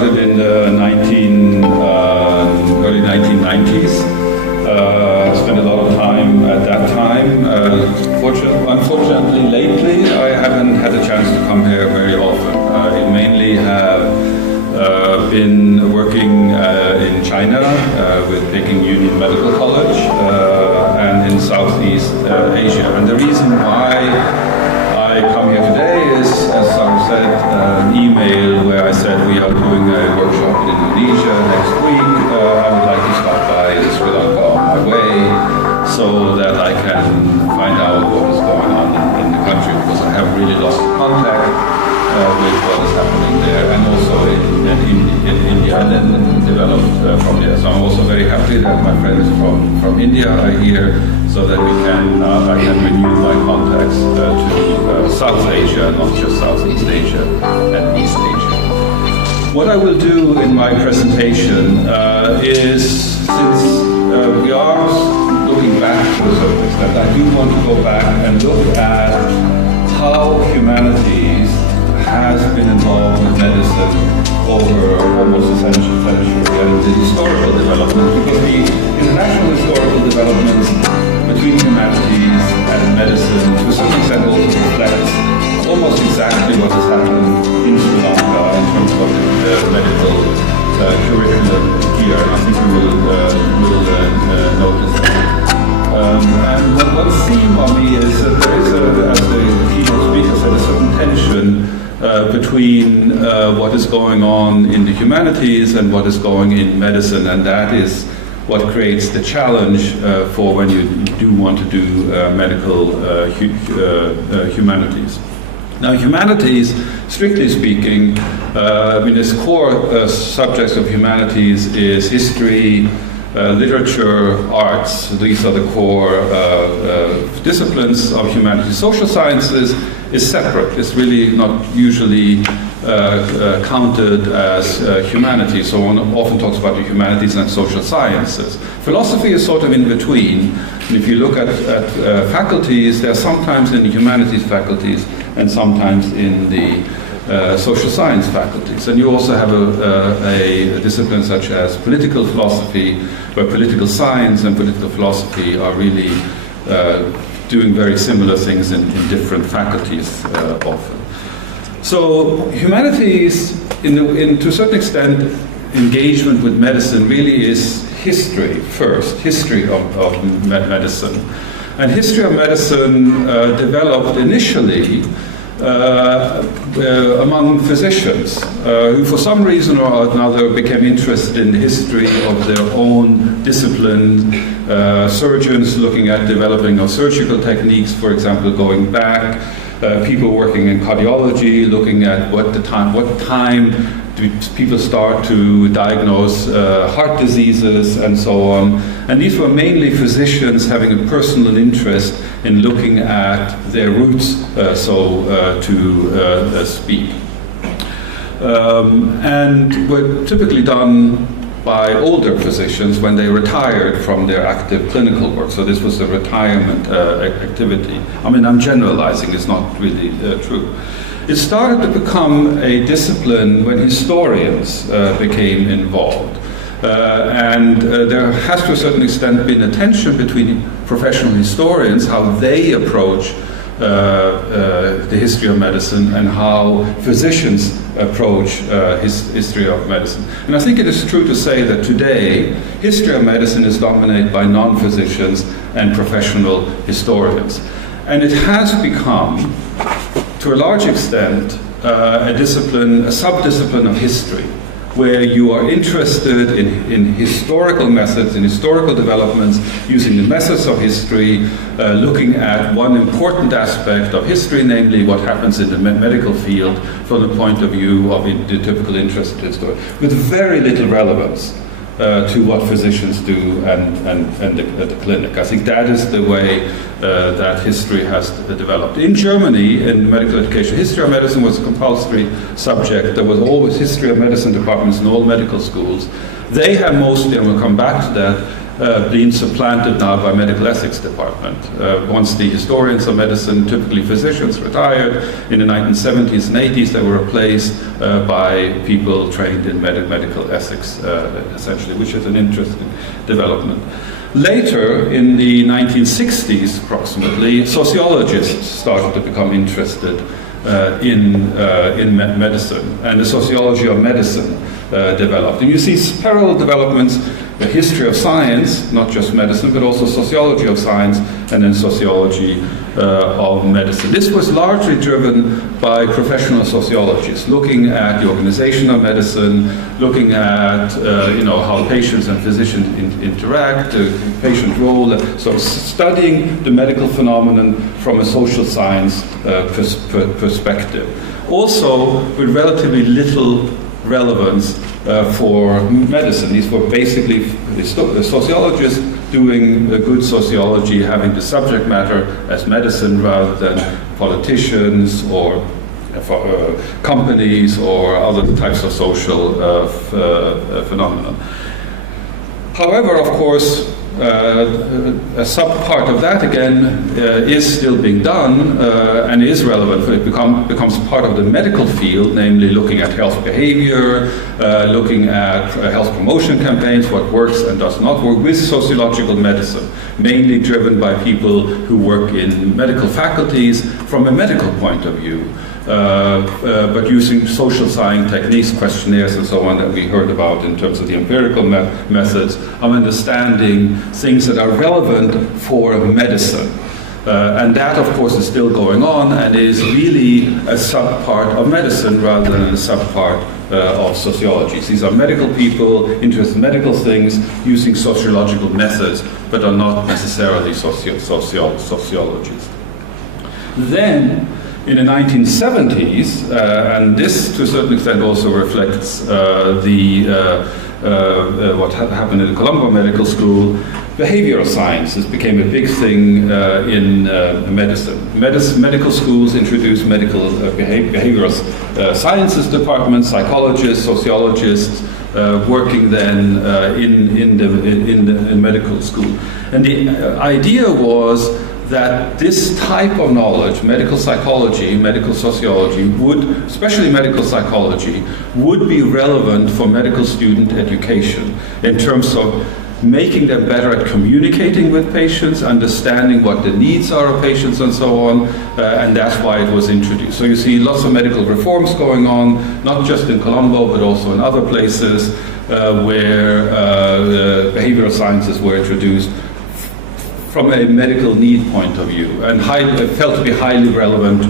started in the early 1990s. Spent a lot of time at that time. Unfortunately, lately, I haven't had a chance to come here very often. I mainly have been working in China with Peking Union Medical College and in Southeast Asia. And the reason why I come here today is, as Sarah said, an email where I said we are doing a workshop in Indonesia next week. I would like to stop by Sri Lanka on my way so that I can find out what is going on in the country, because I have really lost contact with what is happening there, and also in India, and then developed from there. So I'm also very happy that my friends from India are here, so that I can renew my contacts to South Asia, not just Southeast Asia and East Asia. What I will do in my presentation is, since we are looking back to a certain extent, I do want to go back and look at how humanities has been involved with medicine over almost a century, and the historical development, because the international historical developments between humanities and medicine to a certain extent also reflects almost exactly what has happened in Sri Lanka in terms of the medical curriculum here, and I think we will notice that. And one theme on me is that there is, as the keynote speaker said, a certain tension between what is going on in the humanities and what is going in medicine, and that is what creates the challenge for when you do want to do medical humanities. Now, humanities, strictly speaking, its core subjects of humanities is history, literature, arts. These are the core disciplines of humanities. Social sciences is separate. It's really not usually counted as humanities. So one often talks about the humanities and social sciences. Philosophy is sort of in between. And if you look at faculties, they're sometimes in the humanities faculties and sometimes in the social science faculties. And you also have a discipline such as political philosophy, where political science and political philosophy are really doing very similar things in different faculties often. So humanities, to a certain extent, engagement with medicine really is history first, history of medicine. And history of medicine developed initially among physicians who for some reason or another became interested in the history of their own discipline. Surgeons looking at developing of surgical techniques, for example, going back. People working in cardiology looking at what time do people start to diagnose heart diseases and so on. And these were mainly physicians having a personal interest in looking at their roots, to speak. And were typically done by older physicians when they retired from their active clinical work. So this was a retirement activity. I mean, I'm generalizing, it's not really true. It started to become a discipline when historians became involved. And there has to a certain extent been a tension between professional historians, how they approach the history of medicine, and how physicians approach history of medicine. And I think it is true to say that today, history of medicine is dominated by non-physicians and professional historians. And it has become, to a large extent, a discipline, a sub-discipline of history, where you are interested in historical methods, in historical developments, using the methods of history, looking at one important aspect of history, namely what happens in the medical field from the point of view of the typical interest in history, with very little relevance to what physicians do and the clinic. I think that is the way that history has developed. In Germany, in medical education, history of medicine was a compulsory subject. There was always history of medicine departments in all medical schools. They have mostly, and we'll come back to that, being supplanted now by medical ethics department. Once the historians of medicine, typically physicians, retired in the 1970s and 80s, they were replaced by people trained in medical ethics, essentially, which is an interesting development. Later, in the 1960s approximately, sociologists started to become interested in medicine, and the sociology of medicine developed. And you see parallel developments, the history of science, not just medicine, but also sociology of science, and then sociology of medicine. This was largely driven by professional sociologists, looking at the organization of medicine, looking at how patients and physicians interact, the patient role, so studying the medical phenomenon from a social science perspective. Also, with relatively little relevance for medicine. These were basically the sociologists doing a good sociology, having the subject matter as medicine rather than politicians or companies or other types of social phenomena. However, of course, a sub-part of that, again, is still being done and is relevant. It becomes part of the medical field, namely looking at health behavior, looking at health promotion campaigns, what works and does not work, with sociological medicine, mainly driven by people who work in medical faculties from a medical point of view. But using social science techniques, questionnaires and so on that we heard about in terms of the empirical methods of understanding things that are relevant for medicine. And that, of course, is still going on and is really a sub-part of medicine rather than a sub-part of sociology. These are medical people interested in medical things using sociological methods, but are not necessarily sociologists. Then, in the 1970s, and this to a certain extent also reflects what happened in the Colombo Medical School, behavioral sciences became a big thing in medicine. Medical schools introduced medical behavioral sciences departments, psychologists, sociologists, working then in medical school. And the idea was that this type of knowledge, medical psychology, medical sociology, especially medical psychology, would be relevant for medical student education in terms of making them better at communicating with patients, understanding what the needs are of patients and so on, and that's why it was introduced. So you see lots of medical reforms going on, not just in Colombo, but also in other places where behavioral sciences were introduced from a medical need point of view, and felt to be highly relevant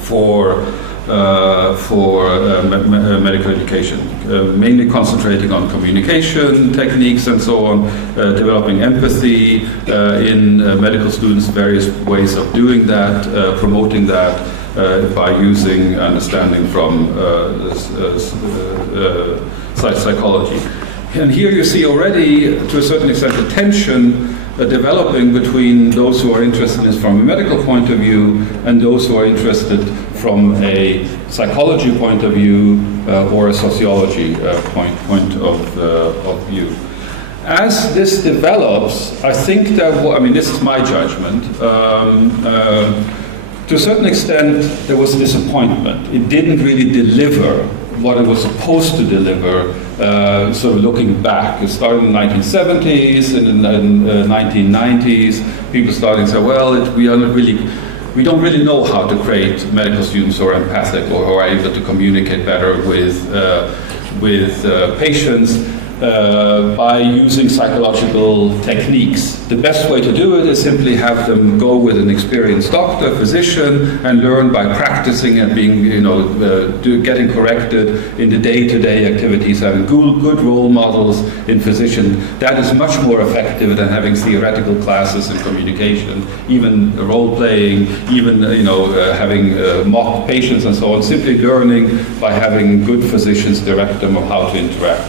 for medical education, mainly concentrating on communication techniques and so on, developing empathy in medical students, various ways of doing that, promoting that by using understanding from psychology. And here you see already, to a certain extent, a tension developing between those who are interested in this from a medical point of view and those who are interested from a psychology point of view or a sociology point of view. As this develops, I think that, this is my judgment, to a certain extent there was disappointment. It didn't really deliver what it was supposed to deliver, sort of looking back. It started in the 1970s, and in the 1990s, people started to say, well, we don't really know how to create medical students who are empathic or who are able to communicate better with patients by using psychological techniques. The best way to do it is simply have them go with an experienced doctor, physician, and learn by practicing and being, getting corrected in the day-to-day activities, having good role models in physician. That is much more effective than having theoretical classes in communication, even role-playing, even having mock patients and so on. Simply learning by having good physicians direct them on how to interact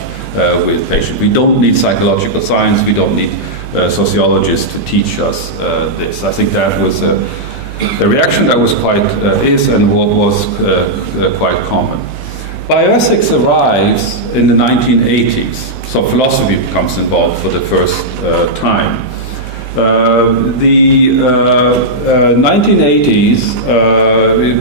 with patients. We don't need psychological science, we don't need sociologists to teach us this. I think that was a reaction that was quite quite common. Bioethics arrives in the 1980s. So philosophy becomes involved for the first time. The 1980s,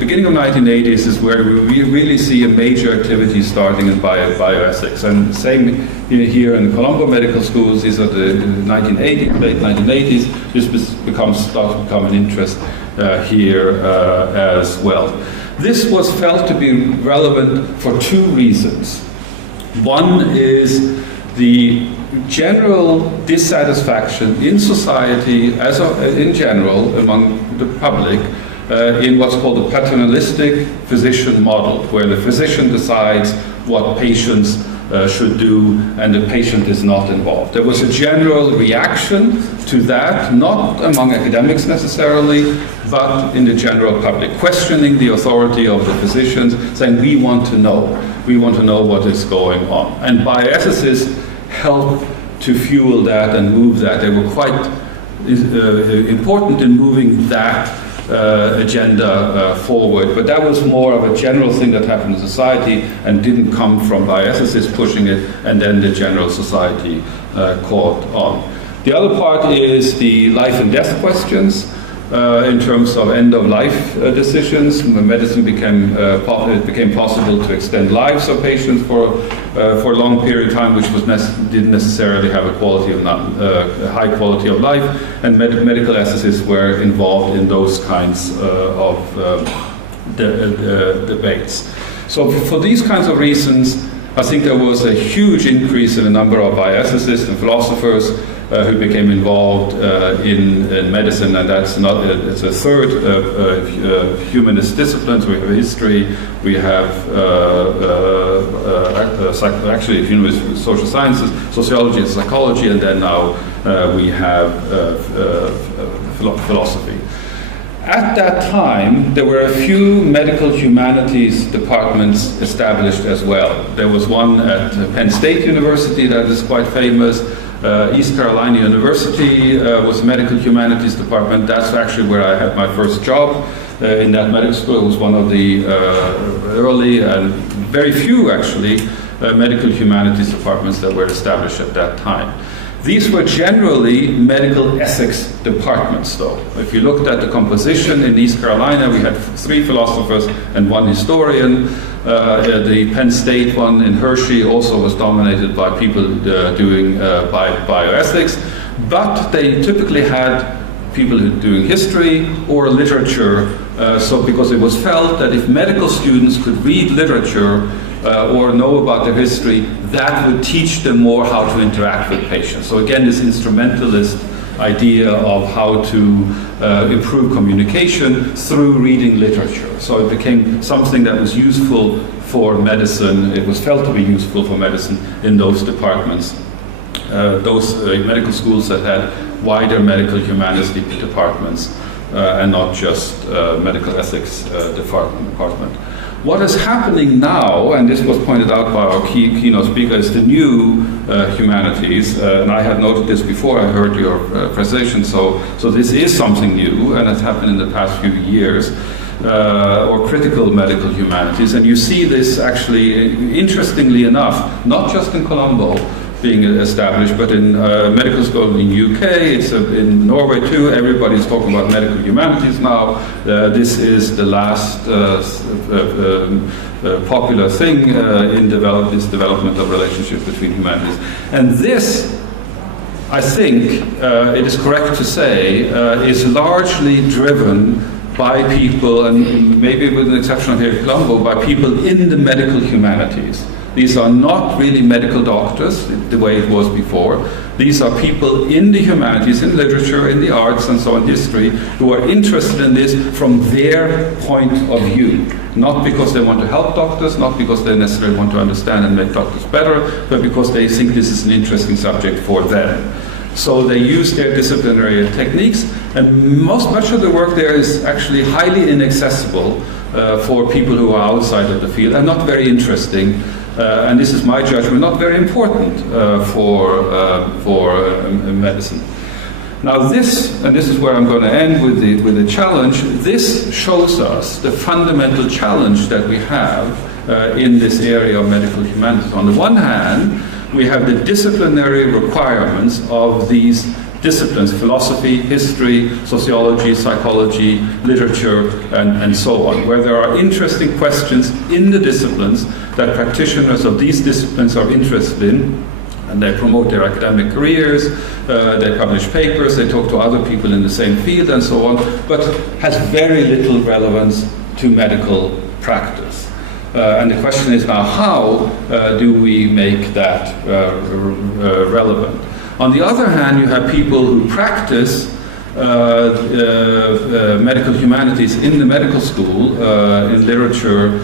beginning of 1980s is where we really see a major activity starting in bioethics. And same here in the Colombo medical schools, these are the 1980s, late 1980s, this starts to become an interest here as well. This was felt to be relevant for two reasons. One is the general dissatisfaction in society, in general, among the public, in what's called a paternalistic physician model, where the physician decides what patients should do and the patient is not involved. There was a general reaction to that, not among academics necessarily, but in the general public, questioning the authority of the physicians, saying we want to know what is going on. And bioethicists help to fuel that and move that. They were quite important in moving that agenda forward, but that was more of a general thing that happened in society and didn't come from bioethicists pushing it, and then the general society caught on. The other part is the life and death questions. In terms of end-of-life decisions, when medicine it became possible to extend lives of patients for a long period of time, which didn't necessarily have a high quality of life, and medical ethicists were involved in those kinds of debates. So for these kinds of reasons, I think there was a huge increase in the number of bioethicists and philosophers who became involved in medicine, and it's a third humanist disciplines. We have history, we have actually humanist social sciences, sociology and psychology, and then now we have philosophy. At that time, there were a few medical humanities departments established as well. There was one at Penn State University that is quite famous. East Carolina University was a medical humanities department. That's actually where I had my first job in that medical school. It was one of the early and very few, actually, medical humanities departments that were established at that time. These were generally medical ethics departments, though. If you looked at the composition in East Carolina, we had 3 philosophers and 1 historian. The Penn State one in Hershey also was dominated by people doing bioethics, but they typically had people doing history or literature, so because it was felt that if medical students could read literature or know about their history, that would teach them more how to interact with patients. So again, this instrumentalist idea of how to improve communication through reading literature. So it became something that was useful for medicine. It was felt to be useful for medicine in those departments. Those medical schools that had wider medical humanities departments and not just medical ethics department. What is happening now, and this was pointed out by our keynote speaker, is the new humanities, and I had noted this before I heard your presentation, so this is something new, and it's happened in the past few years, or critical medical humanities, and you see this actually, interestingly enough, not just in Colombo being established, but in medical school in UK, it's in Norway too. Everybody's talking about medical humanities now. This is the last popular thing in this development of relationship between humanities. And this, I think, it is correct to say, is largely driven by people, and maybe with an exception here at Colombo, by people in the medical humanities. These are not really medical doctors, the way it was before. These are people in the humanities, in literature, in the arts, and so on, history, who are interested in this from their point of view. Not because they want to help doctors, not because they necessarily want to understand and make doctors better, but because they think this is an interesting subject for them. So they use their disciplinary techniques, and much of the work there is actually highly inaccessible for people who are outside of the field, and not very interesting. And this is my judgment, not very important for medicine. Now this, and this is where I'm going to end with the challenge, this shows us the fundamental challenge that we have in this area of medical humanities. On the one hand, we have the disciplinary requirements of these disciplines: philosophy, history, sociology, psychology, literature, and so on, where there are interesting questions in the disciplines that practitioners of these disciplines are interested in, and they promote their academic careers, they publish papers, they talk to other people in the same field, and so on, but has very little relevance to medical practice. And the question is now, how do we make that relevant? On the other hand, you have people who practice medical humanities in the medical school, in literature,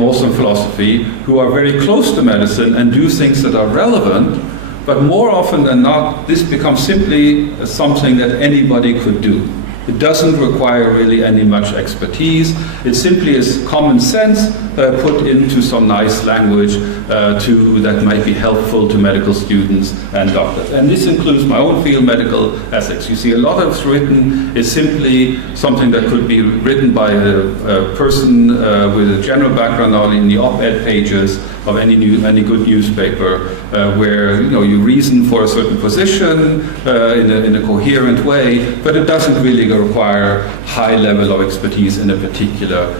also in philosophy, who are very close to medicine and do things that are relevant, but more often than not, this becomes simply something that anybody could do. It doesn't require really any much expertise. It simply is common sense put into some nice language that might be helpful to medical students and doctors. And this includes my own field, medical ethics. You see, a lot of it's written is simply something that could be written by a person with a general background only in the op-ed pages of any good newspaper, where you reason for a certain position in a coherent way, but it doesn't really require high level of expertise in a particular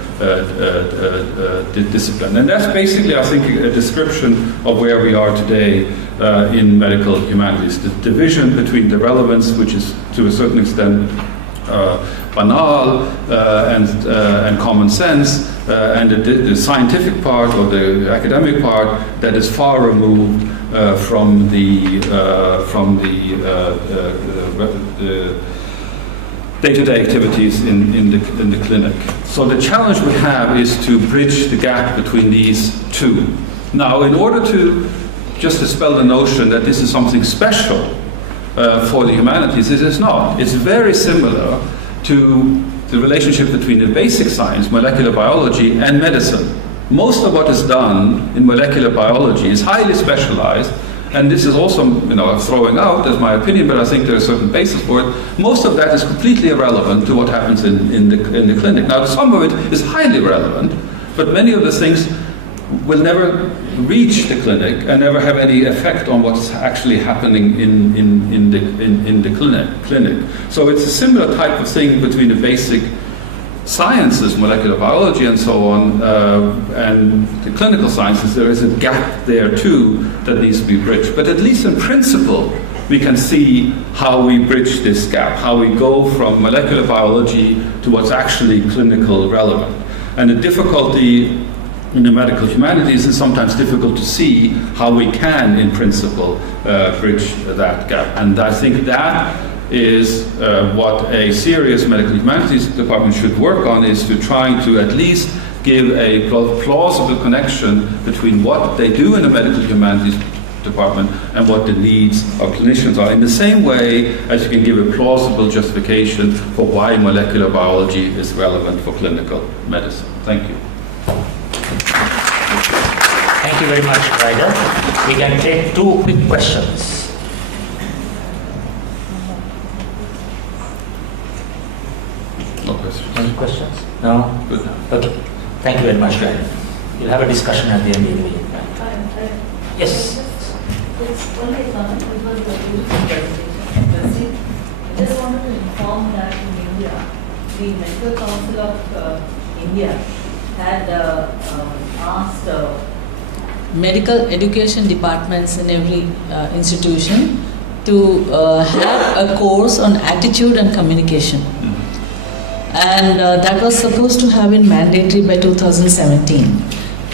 discipline. And that's basically, I think, a description of where we are today in medical humanities. The division between the relevance, which is to a certain extent banal and common sense, and the scientific part or the academic part that is far removed from the day-to-day activities in the clinic. So the challenge we have is to bridge the gap between these two. Now, in order to just dispel the notion that this is something special for the humanities, it is not. It's very similar to the relationship between the basic science, molecular biology, and medicine. Most of what is done in molecular biology is highly specialized, and this is also, throwing out as my opinion, but I think there's a certain basis for it. Most of that is completely irrelevant to what happens in the clinic. Now, some of it is highly relevant, but many of the things will never reach the clinic and never have any effect on what's actually happening in the clinic. So it's a similar type of thing between the basic sciences, molecular biology and so on, and the clinical sciences. There is a gap there too that needs to be bridged. But at least in principle, we can see how we bridge this gap, how we go from molecular biology to what's actually clinical relevant. And the difficulty in the medical humanities is sometimes difficult to see how we can, in principle, bridge that gap. And I think that is what a serious medical humanities department should work on, is to try to at least give a plausible connection between what they do in the medical humanities department and what the needs of clinicians are, in the same way as you can give a plausible justification for why molecular biology is relevant for clinical medicine. Thank you. Thank you very much, Reidar. We can take 2 quick questions. No questions. Any questions? No? Good. Okay. Thank you very much, Reidar. We'll have a discussion at the end of the meeting. Yes. It's only a comment. It was a beautiful presentation. I just wanted to inform that in India, the Medical Council of India had asked medical education departments in every institution to have a course on attitude and communication. And that was supposed to have been mandatory by 2017.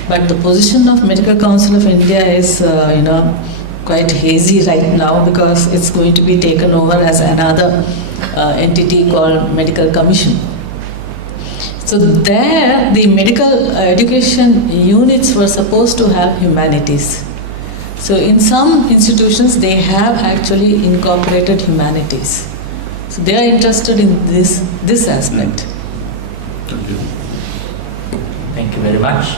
But the position of Medical Council of India is, quite hazy right now, because it's going to be taken over as another entity called Medical Commission. So there, the medical education units were supposed to have humanities. So in some institutions, they have actually incorporated humanities. So they are interested in this aspect. Thank you. Thank you very much.